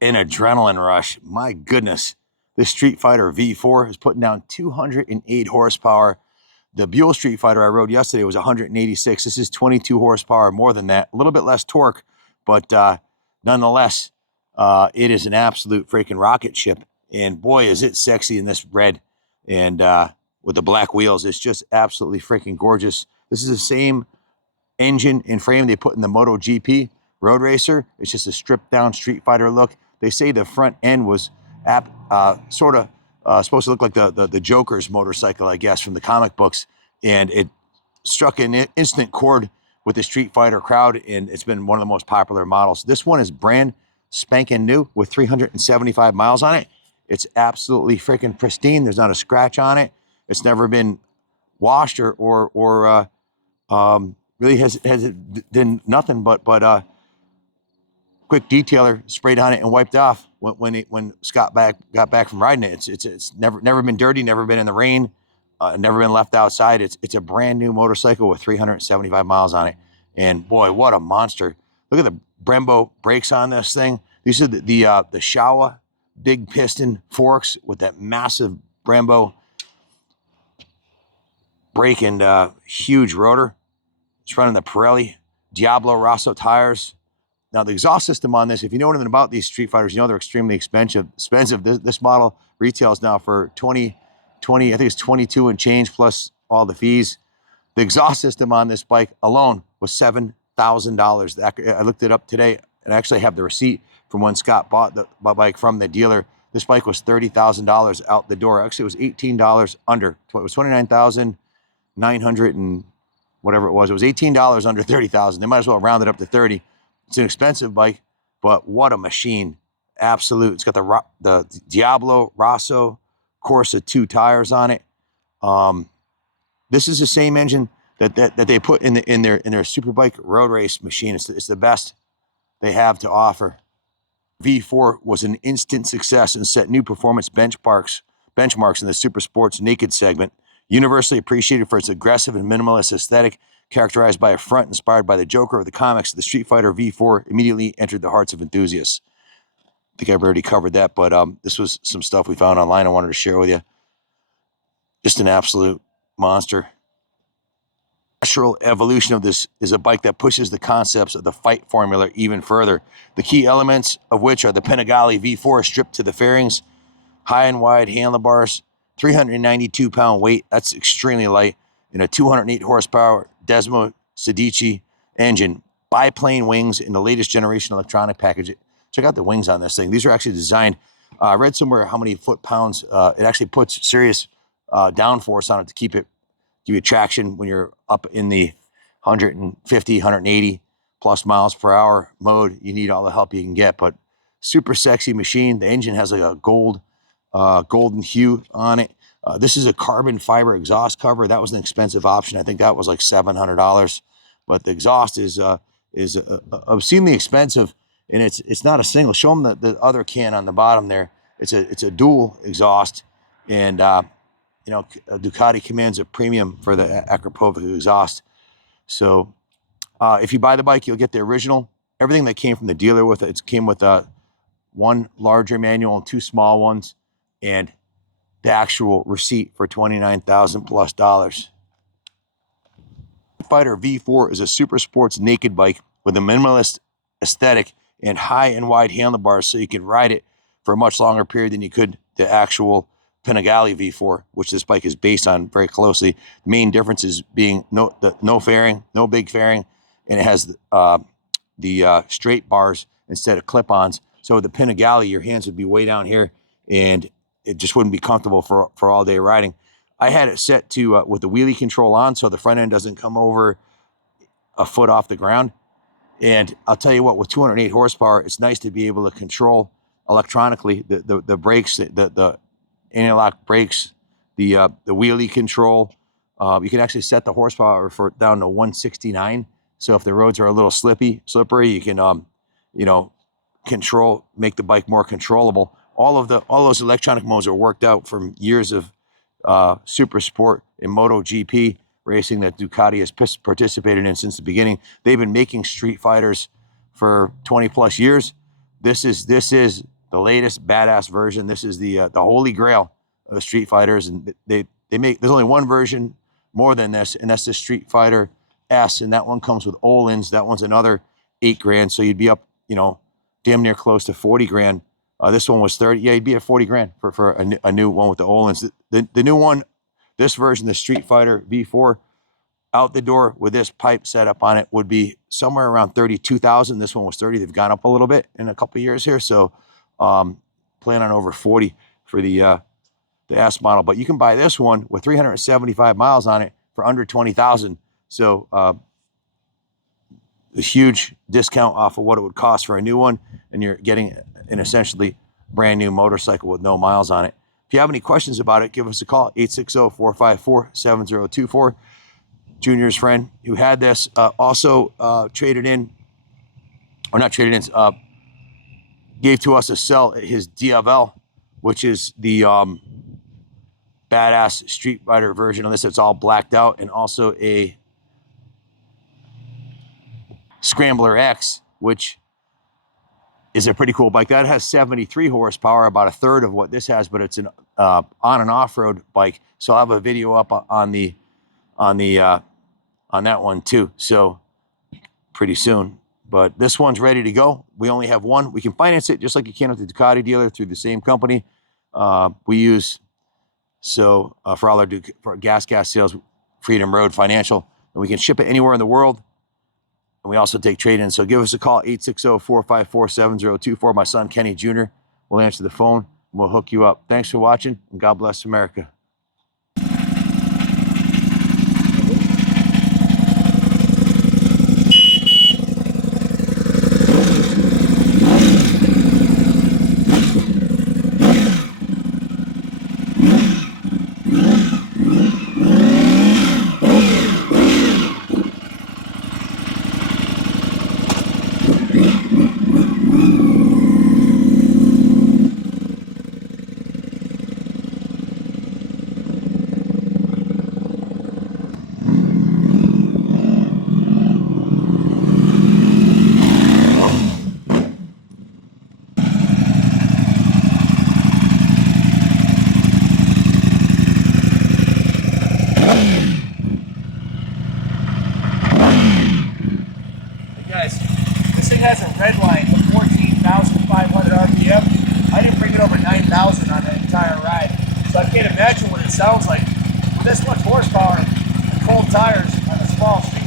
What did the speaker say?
an adrenaline rush. My goodness. This Streetfighter V4 is putting down 208 horsepower. The Buell Streetfighter I rode yesterday was 186. This is 22 horsepower more than that. A little bit less torque, but nonetheless, it is an absolute freaking rocket ship. And boy, is it sexy in this red and with the black wheels. It's just absolutely freaking gorgeous. This is the same engine and frame they put in the MotoGP Road Racer. It's just a stripped down Streetfighter look. They say the front end was sort of supposed to look like the Joker's motorcycle, I guess, from the comic books. And it struck an instant chord with the Streetfighter crowd, and it's been one of the most popular models. This one is brand spanking new with 375 miles on it. It's absolutely freaking pristine. There's not a scratch on it. It's never been washed or really has done nothing but quick detailer sprayed on it and wiped off when Scott got back from riding it. It's never been dirty, never been in the rain, never been left outside. It's a brand new motorcycle with 375 miles on it. And boy, what a monster. Look at the Brembo brakes on this thing. These are the Showa big piston forks with that massive Brembo brake and huge rotor. It's running the Pirelli Diablo Rosso tires. Now, the exhaust system on this, if you know anything about these Streetfighters, you know they're extremely expensive. This model retails now for $20, I think it's 22 and change plus all the fees. The exhaust system on this bike alone was $7,000. I looked it up today, and I actually have the receipt from when Scott bought the bike from the dealer. This bike was $30,000 out the door. Actually, it was $18 under. It was $29,900 and whatever it was. It was $18 under $30,000. They might as well round it up to 30. It's an expensive bike, but what a machine. Absolute. It's got the Diablo Rosso Corsa 2 tires on it. This is the same engine that they put in their Superbike road race machine. It's the best they have to offer. V4 was an instant success and set new performance benchmarks in the super sports naked segment. Universally appreciated for its aggressive and minimalist aesthetic, characterized by a front inspired by the Joker of the comics, the Streetfighter V4 immediately entered the hearts of enthusiasts. I think I've already covered that, but this was some stuff we found online I wanted to share with you. Just an absolute monster. Natural evolution of this is a bike that pushes the concepts of the fight formula even further. The key elements of which are the Panigale V4 stripped to the fairings, high and wide handlebars, 392-pound weight, that's extremely light, and a 208 horsepower Desmo Sedici engine, biplane wings in the latest generation electronic package. Check out the wings on this thing. These are actually designed. I read somewhere how many foot-pounds. It actually puts serious downforce on it to give you traction when you're up in the 150, 180 plus miles per hour mode. You need all the help you can get, but super sexy machine. The engine has like a golden hue on it. This is a carbon fiber exhaust cover. That was an expensive option. I think that was like $700, but the exhaust is obscenely expensive, and it's not a single. Show them the other can on the bottom there. It's a dual exhaust, and Ducati commands a premium for the Akrapovic exhaust. So if you buy the bike, you'll get the original. Everything that came from the dealer with it. It came with one larger manual and two small ones, and the actual receipt for $29,000 plus. Fighter V4 is a super sports naked bike with a minimalist aesthetic and high and wide handlebars, so you can ride it for a much longer period than you could the actual Panigale V4, which this bike is based on very closely. The main difference is being no fairing, no big fairing, and it has the straight bars instead of clip-ons. So the Panigale, your hands would be way down here, and it just wouldn't be comfortable for all day riding. I had it set to with the wheelie control on, so the front end doesn't come over a foot off the ground. And I'll tell you what, with 208 horsepower, it's nice to be able to control electronically the brakes, the anti-lock brakes, the wheelie control. You can actually set the horsepower down to 169. So if the roads are a little slippery, you can make the bike more controllable. All those electronic modes are worked out from years of super sport and MotoGP racing that Ducati has participated in since the beginning. They've been making Streetfighters for 20 plus years. This is the latest badass version. This is the holy grail of Street Fighters, and they make, there's only one version more than this, and that's the Street Fighter S, and that one comes with Olin's. That one's another $8 grand, so you'd be up, you know, damn near close to 40 grand. This one was 30. Yeah, you'd be at 40 grand for a new one with the Olin's. The new one, this version, the Street Fighter V4, out the door with this pipe setup on it would be somewhere around 32,000. This one was 30. They've gone up a little bit in a couple of years here, so plan on over 40 for the S model. But you can buy this one with 375 miles on it for under 20,000. So a huge discount off of what it would cost for a new one, and you're getting an essentially brand new motorcycle with no miles on it. If you have any questions about it, give us a call, 860-454-7024. Junior's friend who had this also traded in, or not traded in, gave to us a sell his DFL, which is the badass Street Fighter version of this. It's all blacked out, and also a Scrambler X, which is a pretty cool bike. That has 73 horsepower, about a third of what this has, but it's an on and off-road bike. So I'll have a video up on that one too, so pretty soon. But this one's ready to go. We only have one. We can finance it just like you can with the Ducati dealer through the same company we use. So for all our for gas sales, Freedom Road Financial, and we can ship it anywhere in the world. And we also take trade-in. So give us a call, 860-454-7024. My son, Kenny Jr., will answer the phone, and we'll hook you up. Thanks for watching, and God bless America. Guys, this thing has a red line of 14,500 RPM. I didn't bring it over 9,000 on the entire ride, so I can't imagine what it sounds like with this much horsepower and cold tires on a small street.